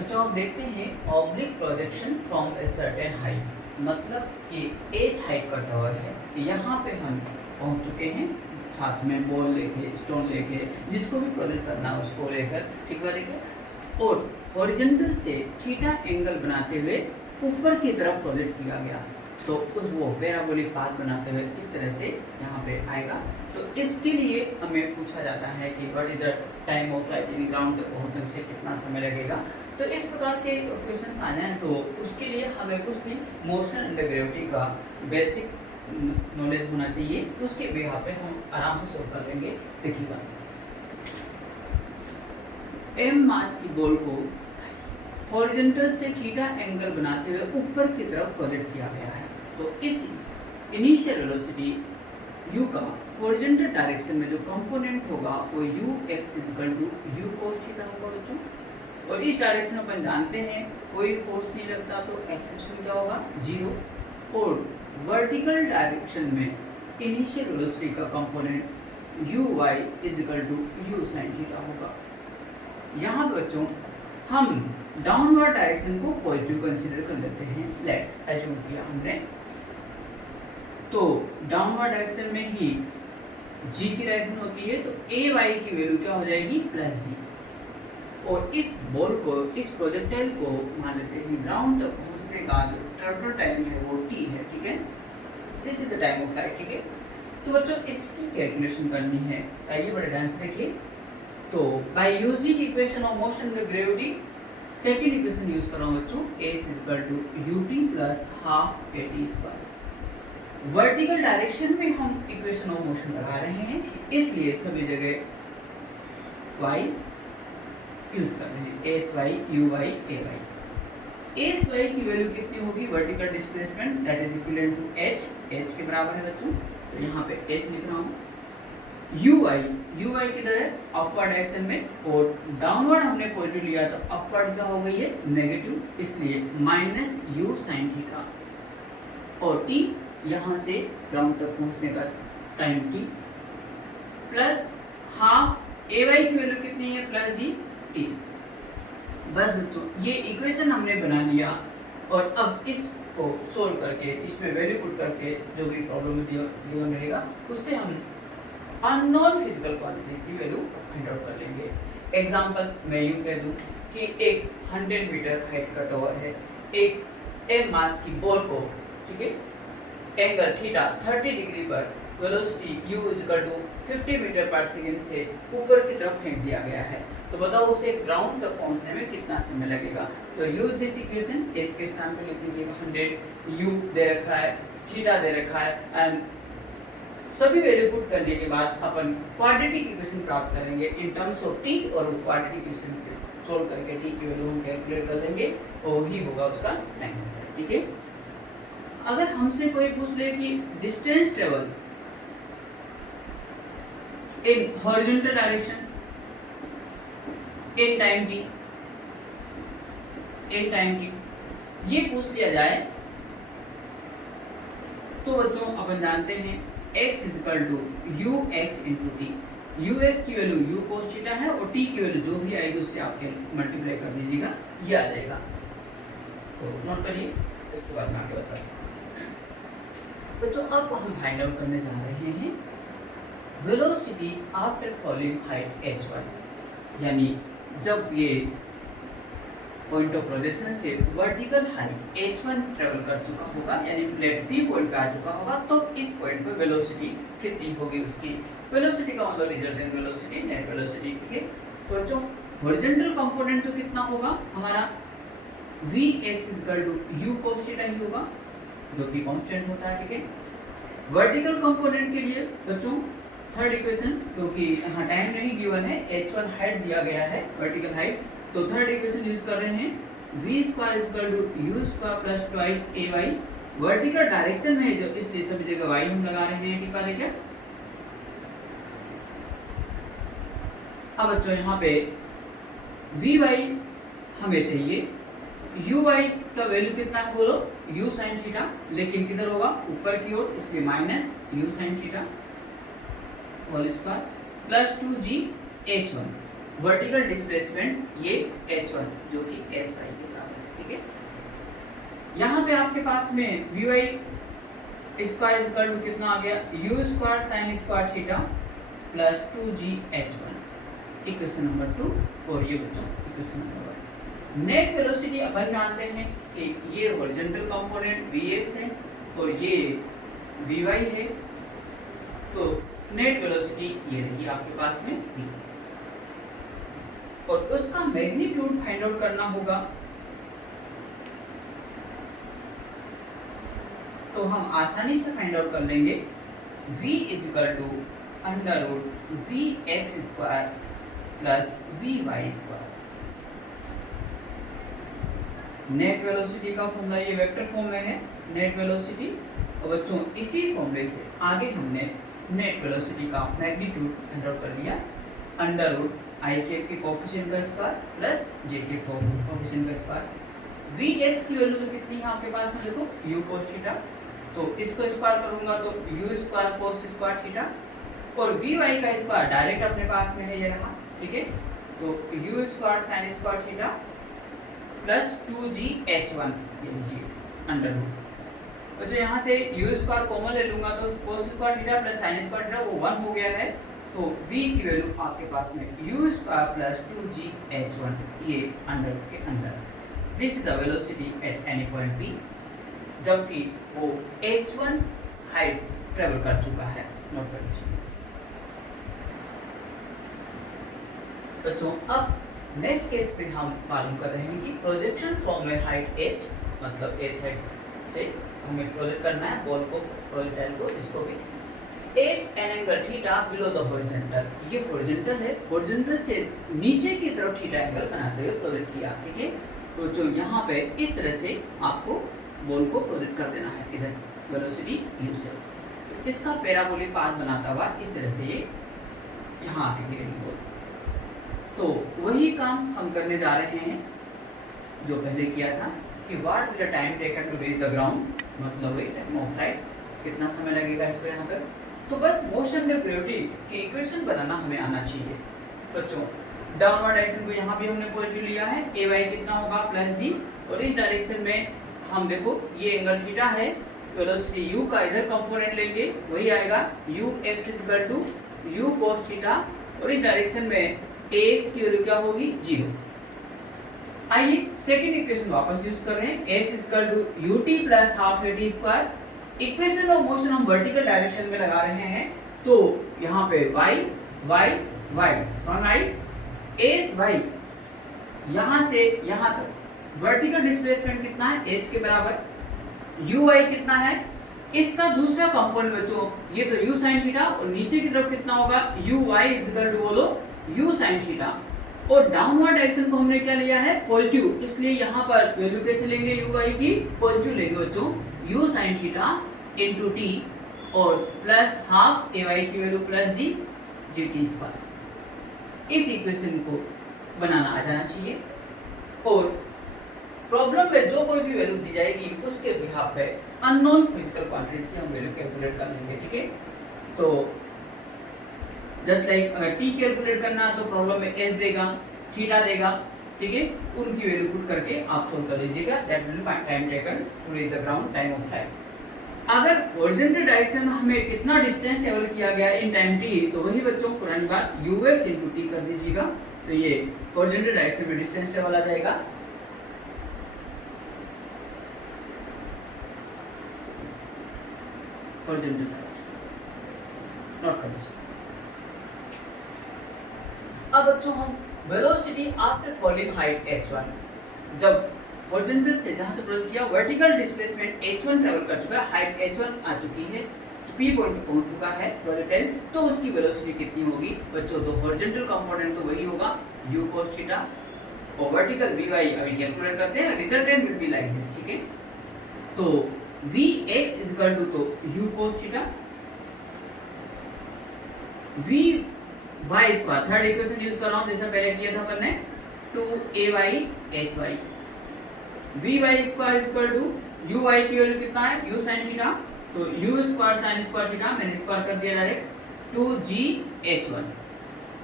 जो आप देखते हैं oblique projection from a certain height, मतलब कि एच हाइट का टावर है, यहाँ पे हम पहुँच चुके हैं, साथ में बॉल लेके स्टोन लेके जिसको भी प्रोजेक्ट करना है उसको लेकर, ठीक है, और हॉरिजॉन्टल से थीटा एंगल बनाते हुए ऊपर की तरफ प्रोजेक्ट किया गया, तो उस वो पैराबोलिक पाथ बनाते हुए इस तरह से यहाँ पे आएगा। तो इसके लिए हमें पूछा जाता है कि what is the time of flight in ground तक पहुँचने से कितना समय लगेगा। तो इस प्रकार के क्वेश्चंस आ जाएं तो उसके लिए हमें कुछ भी मोशन अंडर ग्रेविटी का बेसिक नॉलेज होना चाहिए, उसके बिहार पे हम आराम से सोल्व कर लेंगे। देखिएगा, एम मास की बॉल को हॉरिजॉन्टल से थीटा एंगल बनाते हुए ऊपर की तरफ प्रोजेक्ट किया गया है। तो इस इनिशियल वेलोसिटी u का हॉरिजॉन्टल डायरेक्शन में जो कंपोनेंट होगा वो u x u cos theta होगा बच्चों। और इस डायरेक्शन में अपन जानते हैं कोई फोर्स नहीं लगता, तो एक्सेलरेशन क्या होगा 0। और वर्टिकल डायरेक्शन में इनिशियल वेलोसिटी का component uy u sin theta होगा। यहाँ पर बच्चों हम डाउनवर्ड डायरेक्शन को पॉजिटिव कंसीडर कर लेते हैं, लेट एज्यूम किया हमने, तो डाउनवर्ड डायरेक्शन में ही g की डायरेक्शन होती है, तो ay की वैल्यू क्या हो जाएगी प्लस g। और इस बॉल को, इस प्रोजेक्टाइल को मान लेते हैं ग्राउंड तक पहुंचने का जो टोटल टाइम है वो t है, ठीक है, this is the time of flight, ठीक है। तो बच्चों इसकी कैलकुलेशन करनी है, आइए बड़े ध्यान से देखिए। तो by using equation of motion with gravity, second equation use कर रहा हूं बच्चों, s ut plus half at²। Vertical direction में हम इक्वेशन ऑफ मोशन लगा रहे हैं, इसलिए सभी जगह y यूज कर रहे हैं, sy uy ay। sy की वैल्यू कितनी होगी, vertical displacement that is equivalent to h के बराबर है बच्चों, तो यहाँ पे h लिख रहा हूँ। uy किधर है अपवर्ड डायरेक्शन में, और डाउनवर्ड हमने पॉजिटिव लिया तो अपवर्ड क्या हो गई है नेगेटिव, इसलिए माइनस u sin थीटा। और t यहाँ से ग्राउंड तक पहुँचने का time t plus half ay की वैल्यू कितनी है प्लस g t। बस बच्चों ये इक्वेशन हमने बना लिया, और अब इसको सोल्व करके इसमें वैल्यू पुट करके जो भी प्रॉब्लम गिवन रहेगा उससे हम अननोन फिजिकल क्वांटिटी की वैल्यू फाइंड आउट कर लेंगे। एग्जांपल मैं यूं कह दूं कि एक 100 मीटर हाइट का टावर है, एक m मास की बॉल को, ठीक है, एंगल थीटा 30 डिग्री पर वेलोसिटी u 50 मीटर पर सेकंड से ऊपर की तरफ फेंक दिया गया है। तो बताओ उसे ग्राउंड तक पहुंचने में कितना समय लगेगा। तो यूज दिस इक्वेशन, h के स्थान पे लिख दीजिएगा 100, u दे रखा है, थीटा दे रखा है, एंड सभी वैल्यू पुट करने के बाद अपन क्वाड्रेटिक इक्वेशन प्राप्त करेंगे इन टर्म्स ऑफ t, और क्वाड्रेटिक इक्वेशन सोल्व करके t की वैल्यू हम कैलकुलेट कर लेंगे और वही होगा उसका टाइम, ठीक है। अगर हमसे कोई पूछ ले कि distance travel in horizontal direction in time t, ये पूछ लिया जाए तो बच्चों अपन जानते हैं x ux into t, ux की वैल्यू u cos थीटा है और t की वैल्यू जो भी आएगी उससे आप मल्टीप्लाई कर दीजिएगा, ये आ जाएगा। तो नोट करिए, इसके बाद मैं आगे बताता हूँ बच्चों। अब हम फाइंड आउट करने जा रहे हैं velocity after falling height h1, यानी जब ये पॉइंट ऑफ प्रोजेक्शन से वर्टिकल हाइट h1 ट्रेवल कर चुका होगा, यानी प्लेट p पॉइंट पे आ चुका होगा, तो इस पॉइंट पे वेलोसिटी कितनी होगी, उसकी वेलोसिटी का मतलब रिजल्टेंट वेलोसिटी, नेट वेलोसिटी, ठीक है। तो बच्चों हॉरिजॉन्टल कंपोनेंट तो कितना होगा हमारा vx u cos थीटा ही होगा, जो कि कांस्टेंट होता है, ठीक है। वर्टिकल कंपोनेंट के लिए बच्चों थर्ड इक्वेशन, क्योंकि यहाँ टाइम नहीं गिवन है, h1 हाइट दिया गया है वर्टिकल हाइट, तो थर्ड इक्वेशन यूज कर रहे हैं v² u² plus twice ay। Vertical direction में है जो, इसलिए सभी जगह y हम लगा रहे हैं, ठीक है, देखिए। अब बच्चों यहाँ पे vy हमें चाहिए, uy का वैल्यू कितना है बोलो u sin थीटा, लेकिन किधर होगा ऊपर की ओर, इसलिए minus u sin theta whole square plus 2g h1। Vertical displacement ये h1 जो कि sy के बराबर है, ठीक है। यहाँ पे आपके पास में vy स्क्वायर इक्वल टू कितना आ गया, u square sine square theta plus 2gh1, equation number 2। और ये बच्चों इक्वेशन नंबर 1। नेट वेलोसिटी अपन जानते हैं कि ये हॉरिजॉन्टल कंपोनेंट vx है और ये vy है, तो नेट वेलोसिटी ये रही आपके पास में v, और उसका मैग्नीट्यूड फाइंड आउट करना होगा। तो हम आसानी से फाइंड आउट कर लेंगे, v equal to under root we x square plus we Y square. Net velocity का फॉर्मूला ये वेक्टर फॉर्म में है, नेट वेलोसिटी। और बच्चों इसी फॉर्मूले से आगे हमने नेट वेलोसिटी का मैग्नीट्यूड फाइंड आउट कर लिया, अंडर रूट आई के कोएफिशिएंट का स्क्वायर प्लस जे के कोएफिशिएंट का स्क्वायर। वी एक्स की वैल्यू तो कितनी है आपके पास में, देखो u cos थीटा, तो इसको स्क्वायर करूंगा तो u square cos square theta, और वी वाई का स्क्वायर डायरेक्ट अपने पास में है, ये रहा, ठीक है। तो u square sine square theta plus 2gh1 ये लीजिए अंडर रूट। तो जो यहाँ से u स्क्वायर कॉमन ले लूंगा तो cos square theta plus sine square theta वो 1 हो गया है, तो v की वैल्यू आपके पास में u स्क्वायर प्लस 2gh1 ये अंडर रूट के अंदर। This is the velocity at any point p, जबकि वो h1 हाइट ट्रेवल कर चुका है। नोट कर लीजिए बच्चों। अब नेक्स्ट केस पे हम मालूम कर रहे हैं कि projection from A height h, मतलब h हाइट से हमें प्रोजेक्ट करना है बॉल को, प्रोजेक्टाइल को, इसको भी eight an angle theta below the horizontal. ये हॉरिजॉन्टल है, हॉरिजॉन्टल से नीचे की तरफ थीटा एंगल बनाते हुए प्रोजेक्ट किया, ठीक है। तो जो यहाँ पे इस तरह से आपको बॉल को प्रोजेक्ट कर देना है इधर वेलोसिटी u से, तो इसका पैराबोलिक पाथ बनाता हुआ इस तरह से ये यहाँ आके गिरेगी बॉल। तो वही काम हम करने जा रहे हैं जो पहले किया था कि what will the time taken to reach the ground, मतलब वही टाइम ऑफ फ्लाइट, कितना समय लगेगा इसको यहाँ तक। तो बस मोशन में ग्रेविटी की इक्वेशन बनाना हमें आना चाहिए बच्चों। डाउनवर्ड डायरेक्शन को यहाँ भी हमने पॉजिटिव लिया है, ए वाई कितना होगा प्लस जी, और इस डायरेक्शन में हम देखो ये एंगल थीटा है, वेलोसिटी u का इधर कंपोनेंट लेंगे वही आएगा u x equal to u cos theta, और इस डायरेक्शन में ax की वैल्यू क्या होगी 0। आइए सेकंड इक्वेशन वापस यूज कर रहे हैं, s equal to ut plus half at square. Equation of motion हम वर्टिकल डायरेक्शन में लगा रहे हैं, तो यहाँ पे y y y समझ आई, s y यहाँ से यहाँ तक वर्टिकल डिस्प्लेसमेंट कितना है h के बराबर, u y कितना है, इसका दूसरा कंपोनेंट बच्चों ये तो u sin थीटा, और नीचे की तरफ कितना होगा u y इक्वल टू बोलो u sin थीटा, और डाउनवर्ड डायरेक्शन को हमने क्या लिया है पॉजिटिव, इसलिए यहाँ पर वैल्यू कैसे लेंगे u y की पॉजिटिव लेंगे बच्चों, u sin theta into t और प्लस हाफ a y की value plus g gt square. इस इक्वेशन को बनाना आ जाना चाहिए, और प्रॉब्लम में जो कोई भी वैल्यू दी जाएगी उसके बिहाफ पे अननोन फिजिकल क्वांटिटीज की हम वैल्यू कैलकुलेट कर लेंगे, ठीक है। तो जस्ट लाइक अगर t कैलकुलेट करना है तो प्रॉब्लम में s देगा, थीटा देगा, ठीक है, उनकी वैल्यू पुट करके आप सोल्व कर लीजिएगा। That will be time taken to reach the ground, time of flight. अगर हॉरिजॉन्टल डायरेक्शन में हमें कितना डिस्टेंस ट्रेवल किया गया इन टाइम t, तो वही बच्चों पुरानी बात ux into t कर दीजिएगा, तो ये हॉरिजॉन्टल डायरेक्शन में डिस्टेंस ट्रेवल आ जाएगा। हॉरिजॉन्टल डायरेक्शन नोट कर लीजिए। अब बच्चों हम velocity after falling height h1, जब हॉरिजॉन्टल से जहां से प्रोजेक्ट किया वर्टिकल डिस्प्लेसमेंट h1 ट्रैवल कर चुका है, हाइट h1 आ चुकी है, p पॉइंट पे पहुंच चुका है प्रोजेक्टाइल, तो उसकी वेलोसिटी कितनी होगी बच्चों, तो हॉरिजॉन्टल कंपोनेंट तो वही होगा u cos थीटा, और वर्टिकल vy अभी कैलकुलेट करते हैं, resultant will be like this, ठीक है। तो vx इक्वल टू तो u cos theta, v y square, third equation use कर रहा हूं जैसा पहले किया था अपन ने, 2ay sy, vy square equal to uy की वैल्यू कितना है u sin थीटा, तो u square sin square theta मैंने स्क्वायर कर दिया डायरेक्ट 2gh1,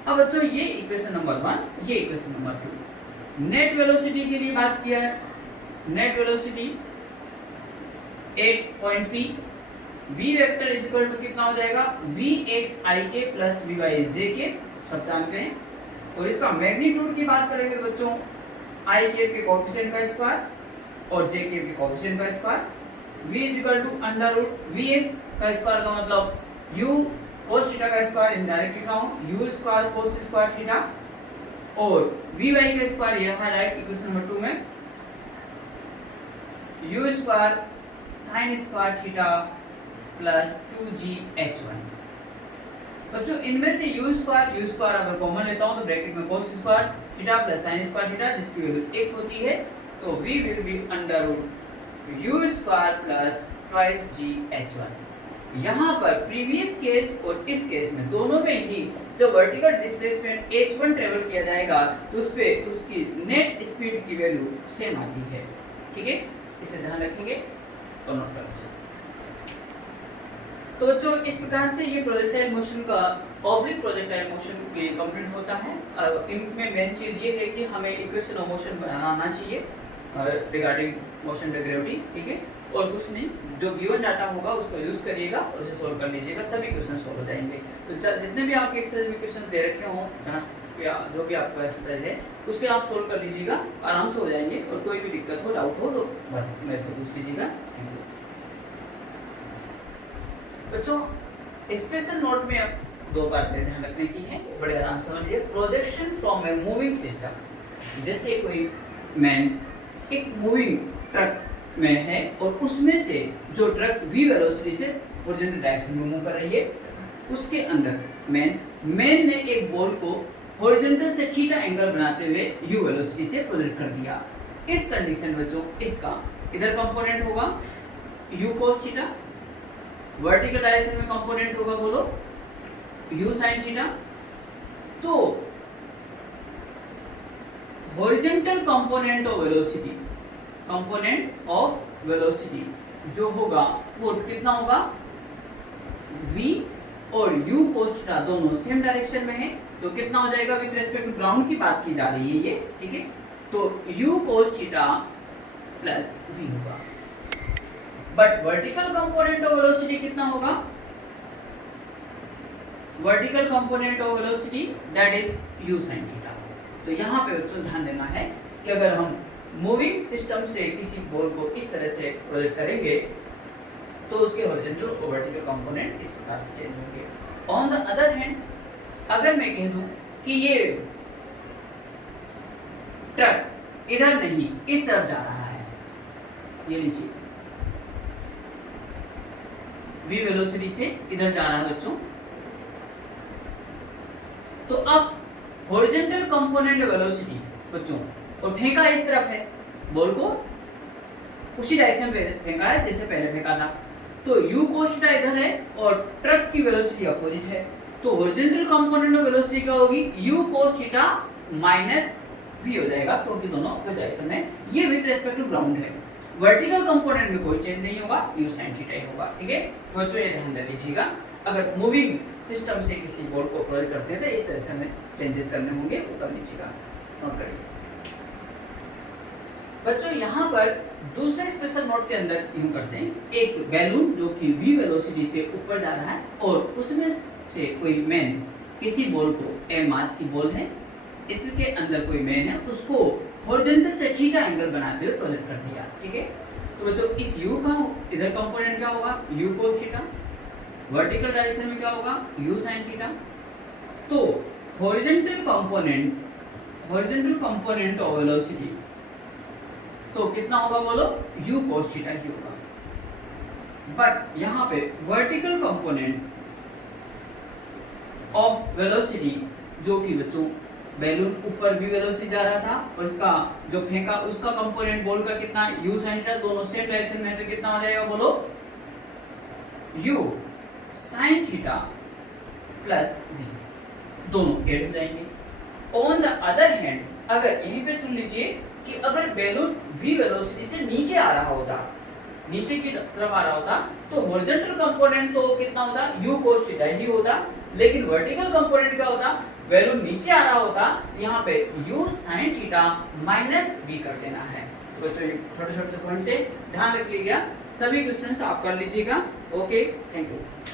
अब बच्चों ये इक्वेशन नंबर 1, ये इक्वेशन नंबर 2। नेट वेलोसिटी के लिए बात किया है। Net velocity 8 point P, v vector is equal to कितना हो जाएगा, vxik प्लस vyjk, सब जानते हैं। और इसका मैग्नीट्यूड की बात करेंगे तो बच्चों i के कोएफिशिएंट का स्क्वायर और j के कोएफिशिएंट का square, v is equal to under root vx का स्क्वायर का मतलब u cos थीटा का स्क्वायर, इनडायरेक्ट लिख रहा हूं u square cos square theta, और vy का स्क्वायर ये रहा राइट इक्वेशन नंबर 2 में u square sin square theta plus 2gh1। बच्चों इनमें से u स्क्वायर अगर कॉमन लेता हूं तो ब्रैकेट में cos square theta plus sin square theta जिसकी वैल्यू 1 होती है, तो v will be under root u square plus twice gh1। यहाँ पर प्रीवियस केस और इस केस में दोनों में ही जब वर्टिकल डिस्प्लेसमेंट h1 ट्रेवल किया जाएगा तो उस पे उसकी नेट स्पीड की वैल्यू सेम आती है। ठीक है, इसे ध्यान रखेंगे और नोट कर लीजिए। तो बच्चों इस प्रकार से ये प्रोजेक्टाइल मोशन का ऑब्लिक प्रोजेक्टाइल मोशन भी कंप्लीट होता है। इनमें मेन चीज ये है कि हमें इक्वेशन ऑफ मोशन बनाना आना चाहिए रिगार्डिंग मोशन बाय ग्रेविटी। ठीक है, और कुछ नहीं, जो गिवन डाटा होगा उसको यूज करिएगा और उसे सोल्व कर लीजिएगा, सभी क्वेश्चन सोल्व हो जाएंगे। तो जितने भी आपके एक्सरसाइज में क्वेश्चन दे रखे हों, जहाँ जो भी आपका एक्सरसाइज है उसके आप सोल्व कर लीजिएगा, आराम से हो जाएंगे। और कोई भी दिक्कत हो, डाउट हो तो मेरे से पूछ लीजिएगा। बच्चों स्पेशल नोट में अब दो बात ध्यान रखने की है, बड़े आराम से समझिए। Projection from a moving system, जैसे कोई मैन एक मूविंग ट्रक में है और उसमें से जो ट्रक v वेलोसिटी से हॉरिजॉन्टल डायरेक्शन में मूव कर रही है, उसके अंदर मैन ने एक बॉल को हॉरिजॉन्टल से थीटा एंगल बनाते हुए u वेलोसिटी से प्रोजेक्ट कर दिया। इस कंडीशन में बच्चों इसका इधर कंपोनेंट होगा u cos theta, vertical direction में कंपोनेंट होगा बोलो u sin थीटा। तो हॉरिजॉन्टल कंपोनेंट ऑफ वेलोसिटी जो होगा वो कितना होगा, v और u cos थीटा दोनों सेम डायरेक्शन में है, तो कितना हो जाएगा, विद रिस्पेक्ट टू ग्राउंड की बात की जा रही है ये। ठीक है, तो u cos theta plus v होगा। But vertical component of velocity कितना होगा, vertical component of velocity that is u sin theta. तो यहाँ पे बच्चों ध्यान देना है कि अगर हम मूविंग सिस्टम से किसी बॉल को इस तरह से प्रोजेक्ट करेंगे तो उसके हॉरिजॉन्टल और वर्टिकल कंपोनेंट इस प्रकार से चेंज होंगे। ऑन द अदर हैंड अगर मैं कह दूं कि ये ट्रक इधर नहीं इस तरफ जा रहा है, ये लीजिए v वेलोसिटी से इधर जा रहा है बच्चों, तो अब हॉरिजॉन्टल कंपोनेंट वेलोसिटी बच्चों और फेंका इस तरफ है, बॉल को उसी डायरेक्शन पे फेंका है जैसे पहले फेंका था, तो u cos थीटा इधर है और ट्रक की वेलोसिटी अपोजिट है, तो हॉरिजॉन्टल कंपोनेंट ऑफ वेलोसिटी क्या होगी, u cos theta minus v हो जाएगा, क्योंकि दोनों अपोजिट डायरेक्शन में, ये विद रिस्पेक्ट टू ग्राउंड है। वर्टिकल कंपोनेंट में कोई चेंज नहीं होगा, u sin थीटा ही होगा। ठीक है बच्चों, ये ध्यान दे लीजिएगा। अगर मूविंग सिस्टम से किसी बॉल को प्रोजेक्ट करते हैं तो इस तरह से हमें चेंजेस करने होंगे, वो कर लीजिएगा, नोट करिए बच्चों। यहाँ पर दूसरे स्पेशल नोट के अंदर यूं करते हैं, एक बैलून जो कि v वेलोसिटी से ऊपर जा रहा है और उसमें से कोई मैन किसी बॉल को, m मास की बॉल है, इसके अंदर कोई मैन है, उसको हॉरिजॉन्टल से थीटा एंगल बनाते हुए प्रोजेक्ट कर दिया। ठीक है, तो बच्चों इस u का इधर कंपोनेंट क्या होगा, u cos theta, vertical direction में क्या होगा, u sin थीटा। तो हॉरिजॉन्टल कंपोनेंट ऑफ वेलोसिटी तो कितना होगा बोलो, u cos थीटा ही होगा। बट यहाँ पे वर्टिकल कंपोनेंट ऑफ वेलोसिटी जो कि बच्चों बैलून ऊपर v वेलोसिटी जा रहा था और इसका जो फेंका उसका कंपोनेंट बॉल का कितना, u sin थीटा, दोनों सेम डायरेक्शन में है, तो कितना हो जाएगा बोलो, u sin theta plus v, दोनों ऐड हो जाएंगे। ऑन द अदर हैंड अगर यहीं पे सुन लीजिए कि अगर बैलून v वेलोसिटी से नीचे आ रहा होता, नीचे की तरफ आ रहा होता, तो हॉरिजॉन्टल कंपोनेंट तो कितना होता, u cos थीटा ही होता, लेकिन वर्टिकल कंपोनेंट क्या होता, वैल्यू नीचे आ रहा होता, यहाँ पे u sin theta minus v कर देना है। तो बच्चों छोटे छोटे से पॉइंट से ध्यान रख लीजिएगा, सभी क्वेश्चंस आप कर लीजिएगा। Okay, thank you.